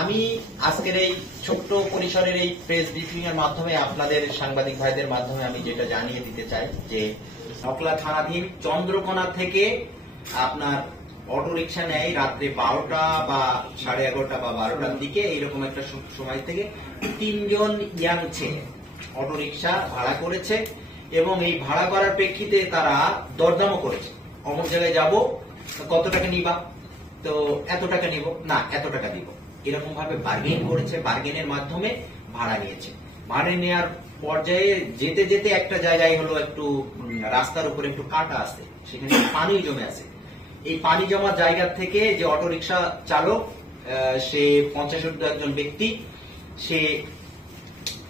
আমি আজকের এই ছোট্ট পরিসরের এই প্রেস ব্রিফিং এর মাধ্যমে আপনাদের সাংবাদিক ভাইদের মাধ্যমে আমি যেটা জানিয়ে দিতে চাই যে নকলা থানাধীন চন্দ্রকোনা থেকে আপনার অটো রিক্সা নেয় রাত্রে 12টা বা 11:30 বা 12টার দিকে এইরকম একটা সময় থেকে 3 জন ইয়াং ছেলে অটো রিক্সা ভাড়া করেছে এবং এই ভাড়া করার প্রেক্ষিতে তারা দরদামও করেছে। অমুক জায়গায় যাব, কত টাকা নিবা, তো এত টাকা নিব না, এত টাকা দিব, এরকম ভাবে বার্গেন করেছে। বার্গেনের মাধ্যমে ভাড়া নিয়েছে। ভাড়া নেওয়ার পর্যায়ে যেতে যেতে একটা জায়গায় হলো একটু রাস্তার উপরে একটু কাটা আছে, সেখানে পানি জমে আছে। এই পানি জমা জায়গা থেকে যে অটো রিক্সা চালক সে 50 একজন ব্যক্তি, সে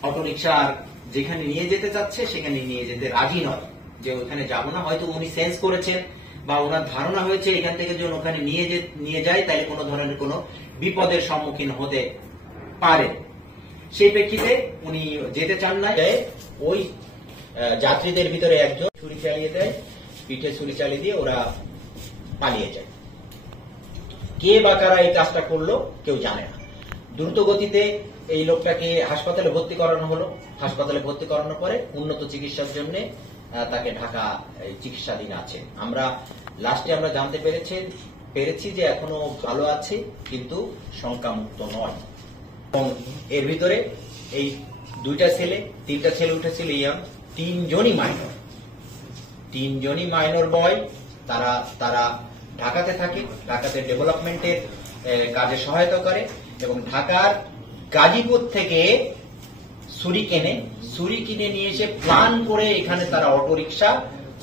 অটো রিক্সার যেখানে নিয়ে যেতে চাচ্ছে সেখানে নিয়ে যেতে রাজি নয়, যে ওখানে যাব না। হয়তো উনি সেন্স করেছেন বা ওনার ধারণা হয়েছে এখান থেকে যদি ওখানে নিয়ে যায় তাহলে কোনো ধরনের কোনো বিপদের সম্মুখীন হতে পারে। সেই প্রেক্ষিতে উনি যেতে চান না। ওই যাত্রীদের ভিতরে একজন ছুরি চালিয়ে দেয়, পিঠে ছুরি চালিয়ে দিয়ে ওরা পালিয়ে যায়। কে বা কারা এই কাজটা করলো কেউ জানে না। দ্রুত গতিতে এই লোকটাকে হাসপাতালে ভর্তি করানো হলো। হাসপাতালে ভর্তি করানোর পরে উন্নত চিকিৎসার জন্য তাকে ঢাকা চিকিৎসাধীন আছে। আমরা লাস্টে আমরা জানতে পেরেছি যে এখনো ভালো আছে, কিন্তু শঙ্কামুক্ত নয়। এবং এর ভিতরে এই 2টা ছেলে 3টা ছেলে উঠেছিল ইয়াং, 3 জনই মাইনর। 3 জনই মাইনর বয়। তারা ঢাকাতে থাকে, ঢাকাতে ডেভেলপমেন্টের কাজে সহায়তা করে এবং ঢাকার গাজীপুর থেকে ছুরি কিনে নিয়ে এসে প্ল্যান করে এখানে তারা অটো রিক্সা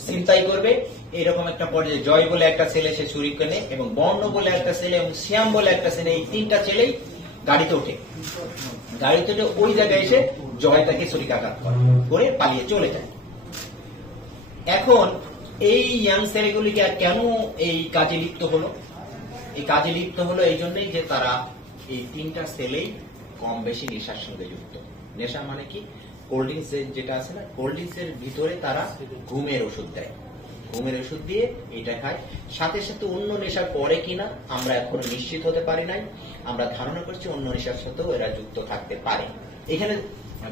ছিনতাই করবে। এরকম একটা পর্যায়ে জয় বলে একটা ছেলে সে ছুরি কেনে এবং বর্ণ বলে একটা ছেলে এবং শ্যাম বলে একটা ছেলে, এই 3টা ছেলেই গাড়িতে ওঠে ওই জায়গায় এসে জয় তাকে ছুরিকাঘাত করে পালিয়ে চলে যায়। এখন এই ইয়াং ছেলেগুলিকে কেন এই কাজে লিপ্ত হলো? এই কাজে লিপ্ত হলো এই জন্যই যে তারা এই 3টা ছেলেই কম বেশি নেশার সঙ্গে যুক্ত। নেশা মানে কি? কোল্ড ড্রিঙ্কস যেটা আছে না, কোল্ড ড্রিঙ্কস এর ভিতরে তারা ঘুমের ওষুধ দেয়। ঘুমের ওষুধ দিয়ে এটা খায়। সাথে সাথে অন্য নেশা করে কিনা আমরা এখনো নিশ্চিত হতে পারি নাই। আমরা ধারণা করছি অন্য নেশার সাথেও এরা যুক্ত থাকতে পারে। এখানে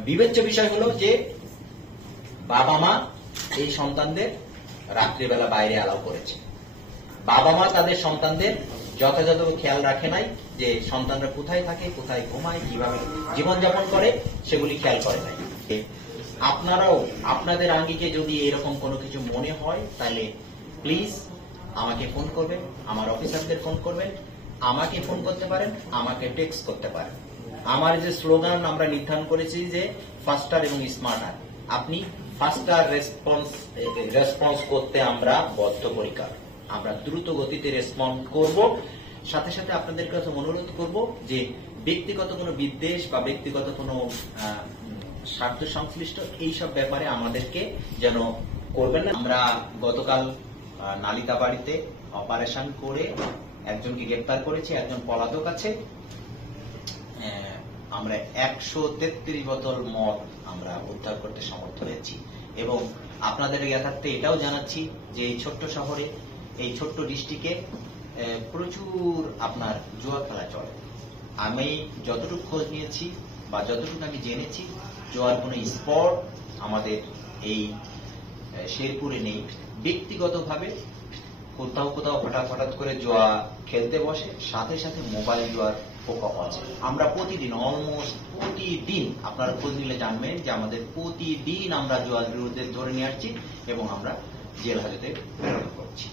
বিবেচ্য বিষয় হলো যে বাবা মা এই সন্তানদের রাত্রিবেলা বাইরে অ্যালাউ করেছে। বাবা মা তাদের সন্তানদের যথাযথ খেয়াল রাখে নাই, যে সন্তানরা কোথায় থাকে, কোথায় ঘুমায়, কিভাবে জীবনযাপন করে সেগুলি খেয়াল করে নাই। আপনারাও আপনাদের আঙ্গিকে যদি এরকম কোনো কিছু মনে হয় তাহলে প্লিজ আমাকে ফোন করবেন, আমার অফিসারদের ফোন করবেন, আমাকে ফোন করতে পারেন, আমাকে টেক্সট করতে পারেন। আমার যে স্লোগান আমরা নির্ধারণ করেছি যে ফাস্টার এবং স্মার্টার, আপনি ফাস্টার রেসপন্স করতে আমরা বদ্ধপরিকর। আমরা দ্রুত গতিতে রেসপন্স করব। সাথে সাথে আপনাদের কাছে অনুরোধ করব যে ব্যক্তিগত কোনো বিদ্বেষ বা ব্যক্তিগত কোনো স্বার্থ সংশ্লিষ্ট এইসব ব্যাপারে আমাদেরকে যেন করবেন না। আমরা গতকাল নালিতাবাড়িতে অপারেশন করে একজনকে গ্রেপ্তার করেছি, একজন পলাতক আছে। আমরা 133 বোতল মদ আমরা উদ্ধার করতে সমর্থ হয়েছি এবং আপনাদের যথার্থে এটাও জানাচ্ছি যে এই ছোট্ট শহরে, এই ছোট্ট ডিস্ট্রিক্টে প্রচুর আপনার জুয়া খেলা চলে। আমি যতটুকু খোঁজ নিয়েছি বা যতটুকু আমি জেনেছি, জুয়ার কোনো স্পট আমাদের এই শেরপুরে নেই। ব্যক্তিগতভাবে কোথাও হঠাৎ করে জুয়া খেলতে বসে, সাথে সাথে মোবাইল জুয়ার প্রকোপ আছে। আমরা প্রতিদিন, অলমোস্ট প্রতিদিন, আপনারা খোঁজ নিলে জানবেন যে আমাদের প্রতিদিন আমরা জুয়ার বিরুদ্ধে ধরে নিয়ে আসছি এবং আমরা জেল হাজতে প্রেরণ করছি।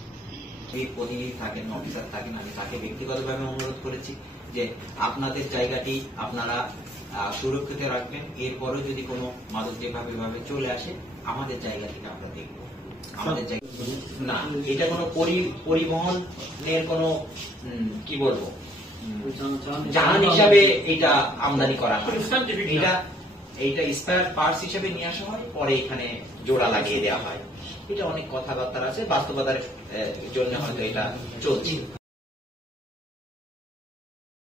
এই প্রতিনিধি থাকেন, অফিসার থাকেন, আমি তাকে ব্যক্তিগতভাবে অনুরোধ করেছি যে আপনাদের জায়গাটি আপনারা সুরক্ষিত রাখবেন। এরপরেও যদি কোনো মাদক যেভাবে চলে আসে আমাদের জায়গা থেকে আমরা দেখব। আমাদের জায়গা না, এটা কোনো পরিবহনের কোনো কি বলবো যান হিসাবে এটা আমদানি করা হয়। এইটা স্পেয়ার পার্টস হিসেবে নিয়ে আসা হয়, পরে এখানে জোড়া লাগিয়ে দেওয়া হয়। এটা অনেক কথাবার্তা আছে, বাস্তবতার জন্য হয়তো এটা চলছে।